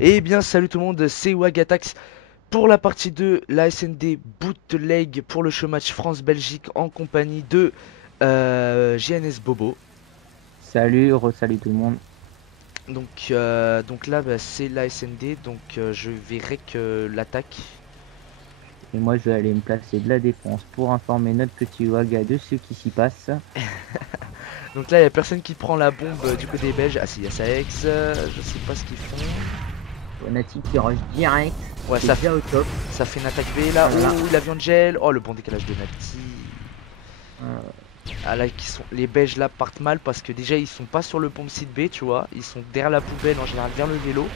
Eh bien salut tout le monde, c'est Wagatax pour la partie 2, la SND Bootleg pour le showmatch France-Belgique en compagnie de GNS Bobo. Salut, re-salut tout le monde. Donc là c'est la SND, je verrai que l'attaque. Et moi, je vais aller me placer de la défense pour informer notre petit Waga de ce qui s'y passe. Donc là il y a personne qui prend la bombe du côté des Belges. Ah si, il y a Saex, je sais pas ce qu'ils font. Nati qui rush direct, Ouais qui est ça, déjà au top. ça fait une attaque B là. Oh là là. Oh, il a vu Angel. Oh, le bon décalage de Nati. Euh, Ah là, les Belges là partent mal parce que déjà ils sont pas sur le pont site B, tu vois. Ils sont derrière la poubelle en général, vers le vélo.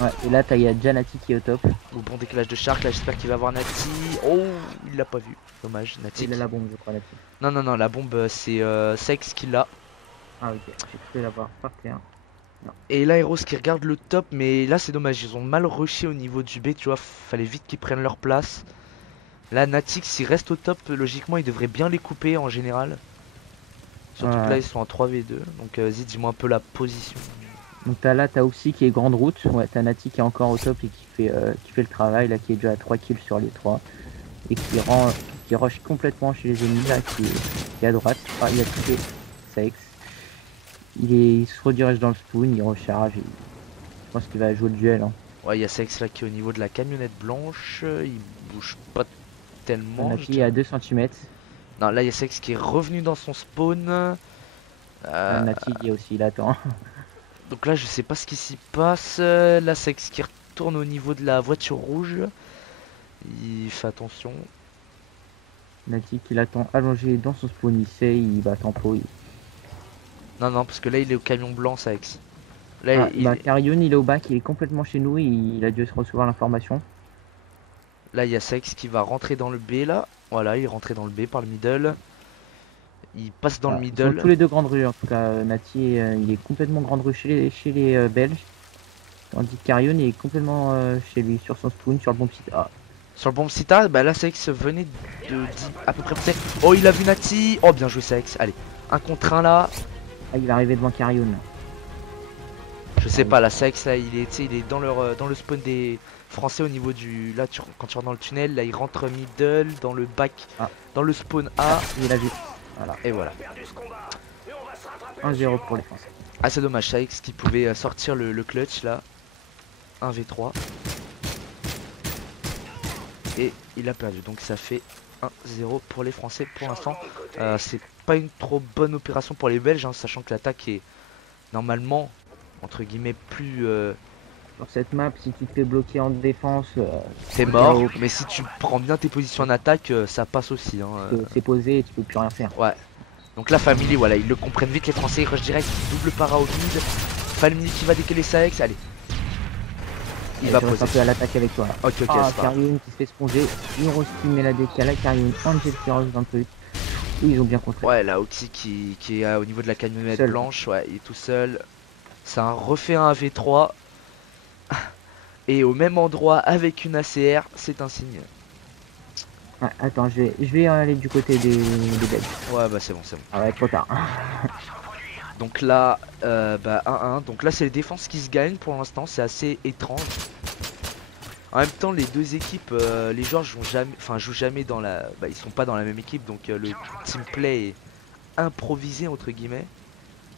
ouais, et là, il y a déjà Nati qui est au top. Au bon décalage de Shark, là j'espère qu'il va avoir Nati. Oh, il l'a pas vu. Dommage, Il a Natik. la bombe, je crois, Nati. Non, non, non, la bombe c'est Sex qui l'a. Ah, ok, j'ai cru l'avoir par terre. Non. Et là, Heroes qui regarde le top, mais là c'est dommage, ils ont mal rushé au niveau du B, tu vois. Fallait vite qu'ils prennent leur place. Là, Natix, s'il reste au top, logiquement il devrait bien les couper en général. Surtout que là Ouais. ils sont en 3v2. Donc, vas-y, dis-moi un peu la position. Donc t'as aussi qui est grande route. Ouais, t'as Nati qui est encore au top et qui fait le travail, là, qui est déjà à 3 kills sur les 3. Et qui rush complètement chez les ennemis, là, qui est à droite. Ah, il a touché Saex. Il se redirige dans le spawn, il recharge. Je pense qu'il va jouer le duel. Hein. Ouais, il y a Sex là qui est au niveau de la camionnette blanche. Il bouge pas tellement, je Nati est à dirais. 2 cm. Non, là, il y a Sex qui est revenu dans son spawn. Euh, Nati il est aussi, il attend. donc là, je sais pas ce qui s'y passe. Là, Sex qui retourne au niveau de la voiture rouge. Il fait attention. Nati qui l'attend allongé dans son spawn, il sait, il va tempo. Non, non, parce que là, il est au camion blanc, Sex. Là, Ah, bah Carrion, il est au bac, il est complètement chez nous, il a dû recevoir l'information. là, il y a Sex qui va rentrer dans le B, là. Voilà, il est rentré dans le B par le middle. Il passe dans le Voilà. Ils sont middle. tous les deux grandes rues, en tout cas. Nati, il est complètement grande rue chez les Belges. Tandis que Carrion, il est complètement chez lui, sur son spawn, sur le bon petit A. Sur le bomb Sita, bah là, Sex venait de à peu près passer. Oh, il a vu Nati. Oh, bien joué, Sex. Allez, un contre un là. Ah, il va arriver devant Carrion. Je Ah sais oui. pas, la Sex là, il est, tu sais, il est dans le spawn des Français au niveau du. Là, quand tu rentres dans le tunnel, là, il rentre middle, dans le back, Ah, dans le spawn ah, A, il a vu. Voilà. et voilà. 1-0 pour les Français. Ah, c'est dommage, Sex qui pouvait sortir le clutch là. 1v3. Et il a perdu, donc ça fait 1-0 pour les Français pour l'instant. C'est pas une trop bonne opération pour les Belges, hein, sachant que l'attaque est normalement, entre guillemets, plus. Sur cette map, si tu te fais bloquer en défense, T'es t'es mort, KO. mais si tu prends bien tes positions en attaque, ça passe aussi, hein. C'est posé et tu peux plus rien faire. Ouais. Donc là, Family, voilà, ils le comprennent vite, les Français, ils rush direct, double para au mid. Family qui va décaler sa ex, allez, il Allez, va je reste poser. un peu à l'attaque avec toi. Ok, ok, Ah, c'est pas grave. Carrion qui se fait sponger. Heroes qui met la décala. Carrion, Angel qui rush dans le truc. Oui, ils ont bien contré. Ouais, là, Oxy qui est au niveau de la camionnette Seul. blanche, ouais, il est tout seul. Ça a refait un V3. Et au même endroit avec une ACR, c'est un signe. Ouais, attends, je vais aller du côté des Belges. Ouais, bah c'est bon, c'est bon. Ah ouais, trop tard. Donc là, bah 1-1. Donc là, c'est les défenses qui se gagnent pour l'instant, c'est assez étrange. En même temps, les deux équipes, les joueurs jouent jamais dans la. Bah, ils sont pas dans la même équipe, donc le team play est improvisé entre guillemets.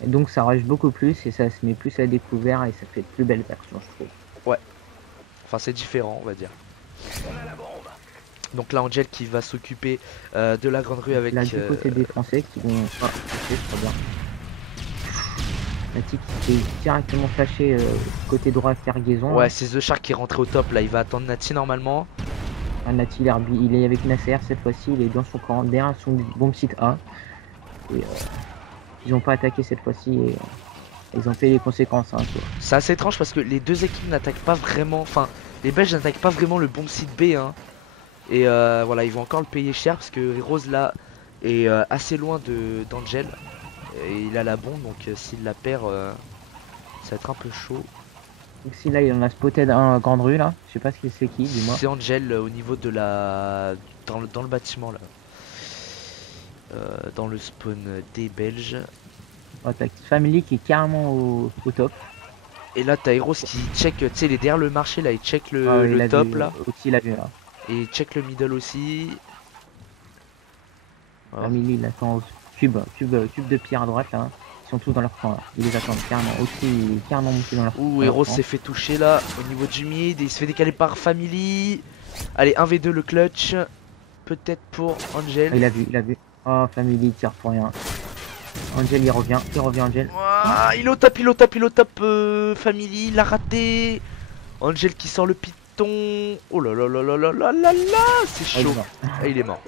Et donc ça rush beaucoup plus et ça se met plus à découvert et ça fait de plus belles versions, je trouve. Ouais, enfin c'est différent, on va dire. Donc là, Angel qui va s'occuper de la grande rue Donc là, avec. du côté des Français qui vont. Ah, ok, très bien. Nati qui fait directement flasher côté droit cargaison Ouais, là. c'est The Shark qui est rentré au top. Là, il va attendre Nati normalement. Ah, Nati, il est avec Nasser cette fois-ci, il est dans son camp, derrière son bon site A. Et ils n'ont pas attaqué cette fois-ci et ils ont fait les conséquences. Hein, quoi. C'est assez étrange parce que les deux équipes n'attaquent pas vraiment. Enfin, les Belges n'attaquent pas vraiment le bon site B. Hein. Et voilà, ils vont encore le payer cher parce que Rose là est assez loin d'Angel. Et il a la bombe, donc s'il la perd, ça va être un peu chaud. Donc si là il en a spotted un grande rue là, je sais pas ce que c'est qui, dis-moi. C'est Angel au niveau de la. Dans le bâtiment là. Dans le spawn des Belges. Oh, t'as Family qui est carrément au top. Et là t'as Heroes qui check, tu sais il est derrière le marché là, il check Ah ouais, il le a top vu, là. aussi il a vu là. Et il check le middle aussi. Oh. Family, il attend cube de pierre à droite là. Ils sont tous dans leur coin là. Ils les attendent carrément. Aussi, il est carrément monté dans Ouh, leur Heroes camp. s'est fait toucher là au niveau du mid et il se fait décaler par Family. Allez, 1v2 le clutch. Peut-être pour Ah, Angel. il a vu, il a vu. Oh, Family, il tire pour rien. Angel, il revient Angel. Ah, il est au top, il est au top, il est au top. Family, il a raté. Angel qui sort le piton. Oh là là là là là là là là. C'est Ah, il est chaud. mort. Ah, il est mort.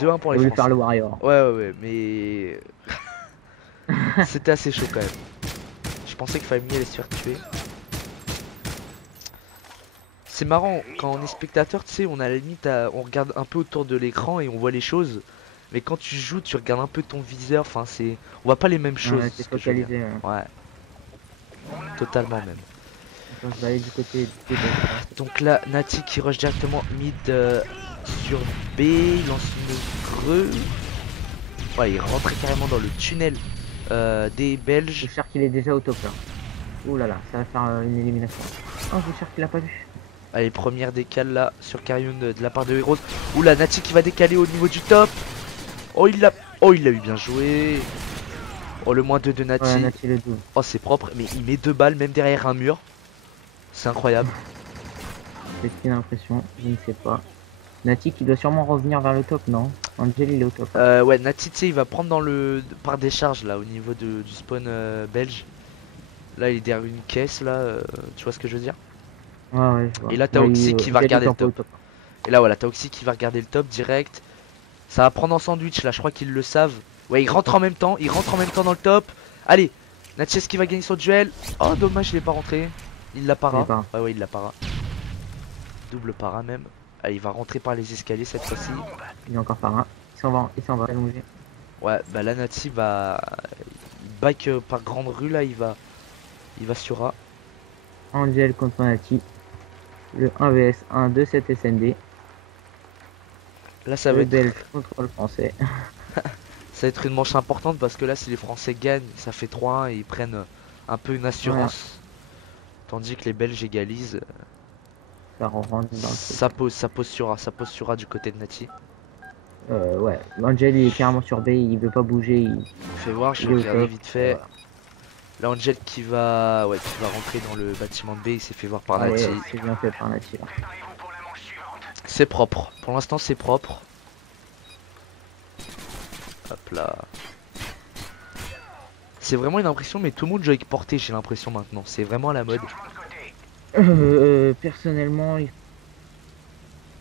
2-1 pour Il les voulait faire Français. le Warrior. Ouais, mais c'était assez chaud quand même. Je pensais que Family allait se faire tuer. C'est marrant, quand on est spectateur, tu sais, on a la limite, on regarde un peu autour de l'écran et on voit les choses. Mais quand tu joues, tu regardes un peu ton viseur, enfin c'est... On voit pas les mêmes choses, Ouais, c'est c'est ce que je veux dire. focalisé. Ouais, totalement même. Attends, je vais aller du côté des deux. Donc là, Nati qui rush directement mid sur B, il lance une creux. Ouais, il rentre carrément dans le tunnel des Belges. Le Shark, il est déjà au top là. Ouh là là, ça va faire une élimination. Oh, le Shark, il a pas vu. Allez, première décale là sur Carrion de la part de Heroes. Ouh là, Nati qui va décaler au niveau du top. Oh, il l'a eu, bien joué. Oh, le -2 de Nati. Ouais, Nati le double. Oh, c'est propre, mais il met 2 balles même derrière un mur. C'est incroyable. C'est une impression, je ne sais pas. Nati qui doit sûrement revenir vers le top, non? Angel, il est au top. Ouais, Nati, tu sais, il va prendre dans le par décharge là au niveau du spawn belge. Là, il est derrière une caisse là. Tu vois ce que je veux dire? Ouais, ouais, je vois. Et là, t'as Ouais, Oxy qui va il a regarder du le temps pour top. Et là, voilà, t'as Oxy qui va regarder le top direct. Ça va prendre en sandwich là, je crois qu'ils le savent. Ouais, il rentre en même temps, dans le top. Allez, Natchez qui va gagner son duel. Oh, dommage, il est pas rentré. Il l'a para. Ouais, il l'a para. Double para même. Allez, il va rentrer par les escaliers cette fois-ci. Il est encore par un. Il s'en va allonger. Ouais, bah là, Nati va. Il back par grande rue là, il va sur A. Angel contre Nati. Le 1 vs 1 de cette SND. Là, ça va Le être. Belge contre le Français. Ça va être une manche importante parce que là, si les Français gagnent, ça fait 3-1 et ils prennent un peu une assurance. Tandis que les Belges égalisent. Ça rentre dans le truc. Ça pose sur A du côté de Nati. Ouais, Angel il est carrément sur B, il veut pas bouger. Fais voir, je il vais est au regarder top. vite fait. Voilà. Là, Angel qui va rentrer dans le bâtiment de B, il s'est fait voir par Ouais, Nati. c'est bien fait par Nati là. C'est propre, pour l'instant c'est propre. Hop là. C'est vraiment une impression, mais tout le monde joue avec portée, j'ai l'impression maintenant. C'est vraiment à la mode. Personnellement, il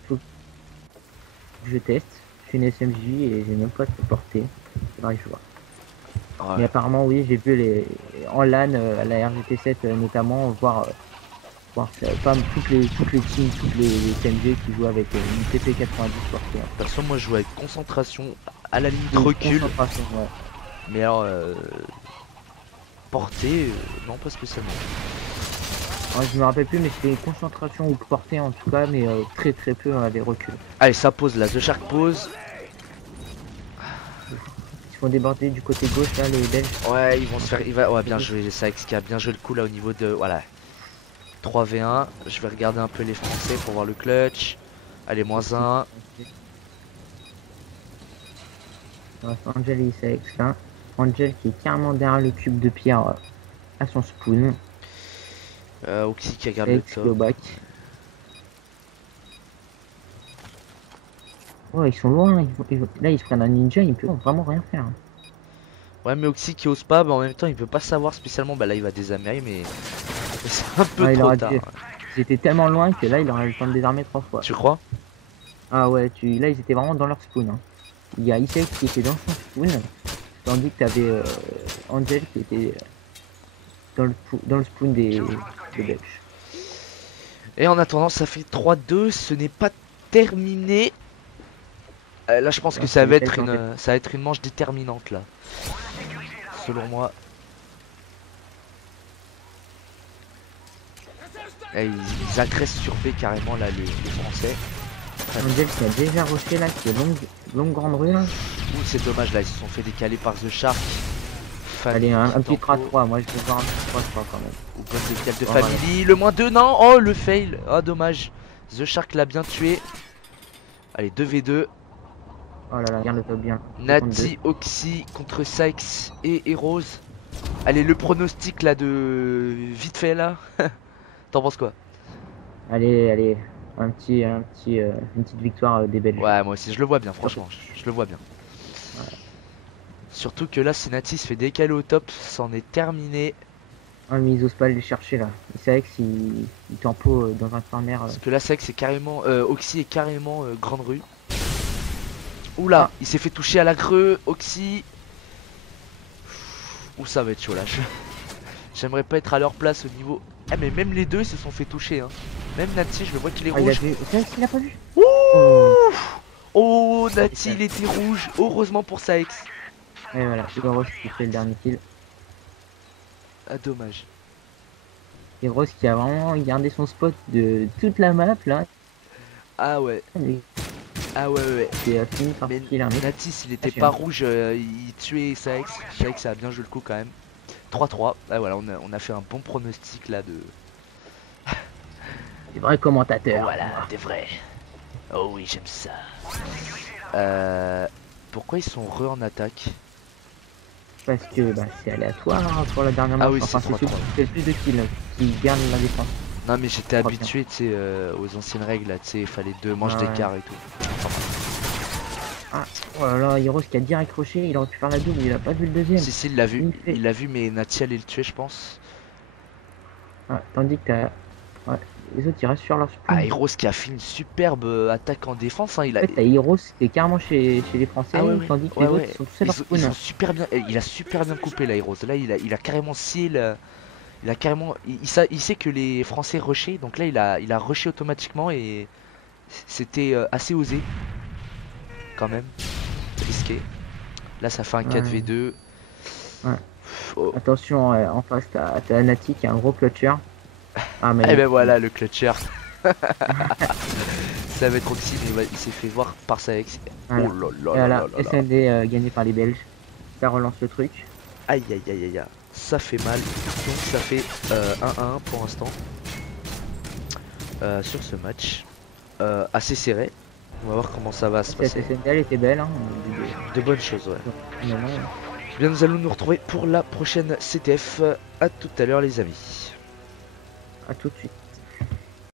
faut que je teste. Je fais une SMJ et j'ai même pas de portée. Faudra que je vois. Ouais. Mais apparemment, oui, j'ai vu en LAN, à la RGT7 notamment, voir pas toutes les teams, toutes les SMG qui jouent avec une TP90 portée. De toute façon, moi je joue avec concentration, à la limite Une recul. concentration, ouais. Mais alors, portée, non pas spécialement. Ouais, je me rappelle plus, mais c'était une concentration ou portée en tout cas, mais très peu on avait recul. Allez, ça pose là, The Shark pose. Ils font déborder du côté gauche là, les Belges. Ouais, ils vont se faire. Ouais, bien joué, Sax qui a bien joué le coup là au niveau de. Voilà. 3v1. Je vais regarder un peu les Français pour voir le clutch. Allez, -1. Ouais, Angel il s'est là. Angel qui est carrément derrière le cube de pierre à son spoon. Oxy qui regarde le top. Back. Ouais, ils sont loin. Là, ils se prennent un ninja, ils peuvent vraiment rien faire. Ouais, mais Oxy qui ose pas, bah en même temps, il peut pas savoir spécialement. Bah là, il va désarmer, mais c'est un peu Ouais, trop tard. Ils étaient tellement loin que là, il aurait eu le temps de désarmer 3 fois. Tu crois? Ah ouais, là, ils étaient vraiment dans leur spoon. Hein. Il y a Isaac qui était dans son spoon, tandis que t'avais Angel qui était dans le spoon des Belges. Et en attendant, ça fait 3-2. Ce n'est pas terminé. Là, je pense que ça va être une manche déterminante là. Selon moi. Et ils agressent sur B carrément là les Français. Angel qui a déjà rushé là, qui est longue grande rue là. Ouh, c'est dommage là, ils se sont fait décaler par The Shark. Allez, un petit Tempo. 3-3, moi je vais voir un petit 3-3 quand même. Ou bonne décale de Voilà. Family. Le moins 2, non. Oh, le fail. Oh, dommage. The Shark l'a bien tué. Allez, 2v2. Oh là là, bien le top, bien. Nati, Oxy contre Sykes et Heroes. Allez, le pronostic là de vite fait là. T'en penses quoi? Allez, allez, une petite victoire des Belges. Ouais, moi aussi, je le vois bien, franchement. Je le vois bien. Ouais. Surtout que là, si Nati se fait décaler au top, c'en est terminé. Ah, mais ils osent pas aller le chercher là. Il savait que il tempo dans un corner. Parce que là, Sykes c'est carrément. Oxy est carrément grande rue. Oula, Ah. il s'est fait toucher à la creux. Oxy. Ouh, ça va être chaud là. J'aimerais pas être à leur place au niveau. Ah, mais même les deux ils se sont fait toucher. Hein. Même Nati, je le vois qu'il est Ah, il a rouge. vu. Il a pas vu. Ouh Oh. Oh, Nati, il était rouge. Heureusement pour Sykes. Et voilà, Heroes qui fait le dernier kill. Ah, dommage. Heroes qui a vraiment gardé son spot de toute la map là. Ah ouais. Et Ah ouais, ouais. qui a fini par Mais kill un mec. Nati, s'il était Ah, pas rouge, il tuait Sykes. Sykes a bien joué le coup quand même. 3-3. Ah voilà, on a fait un bon pronostic là de. Des vrais commentateurs. Voilà, des vrais. Oh oui, j'aime ça. Pourquoi ils sont en attaque? Parce que bah, c'est aléatoire hein, pour la dernière manche. Ah oui, Enfin, c'est c'est celui 3-3. qui fait le plus de kills qui gagne la défense. Non mais j'étais Trop habitué tu sais aux anciennes règles là, tu sais, il fallait 2 manches Ouais. d'écart et tout. Ah, oh là là, Heroes qui a direct croché, il aurait pu faire la double, il a pas vu le deuxième. Si, il l'a vu, Il fait- il l'a vu mais Nati allait le tuer je pense. Ah, tandis que t'as. Ouais, les autres ils restent sur leur Ah, spawn. Heroes qui a fait une superbe attaque en défense, hein, il En a. fait, t'as Heroes qui est carrément chez les Français, Ah ouais, ouais, tandis que ouais, les autres ouais. ils sont tous à leur Ils spawn. ont super bien, il a super bien coupé là Heroes. Là il a carrément scié il a carrément, il sait que les Français rushaient, donc là il a rushé automatiquement et c'était assez osé quand même, risqué. Là ça fait un 4v2. Ouais. Oh. Attention, en face t'as Nati qui a un gros clutcher. Ah, mais Et ben voilà le clutcher. Ça va être Oxy, mais il s'est fait voir par sa ex. voilà. Oh là Et là voilà, là là là. SND gagné par les Belges. Ça relance le truc. Aïe aïe aïe aïe aïe. Ça fait mal. Donc ça fait 1-1 pour l'instant. Sur ce match. Assez serré. On va voir comment ça va se Cette passer. SND elle était belle. Hein. De bonnes choses, ouais. Finalement, Bien, nous allons nous retrouver pour la prochaine CTF. À tout à l'heure les amis. à tout de suite.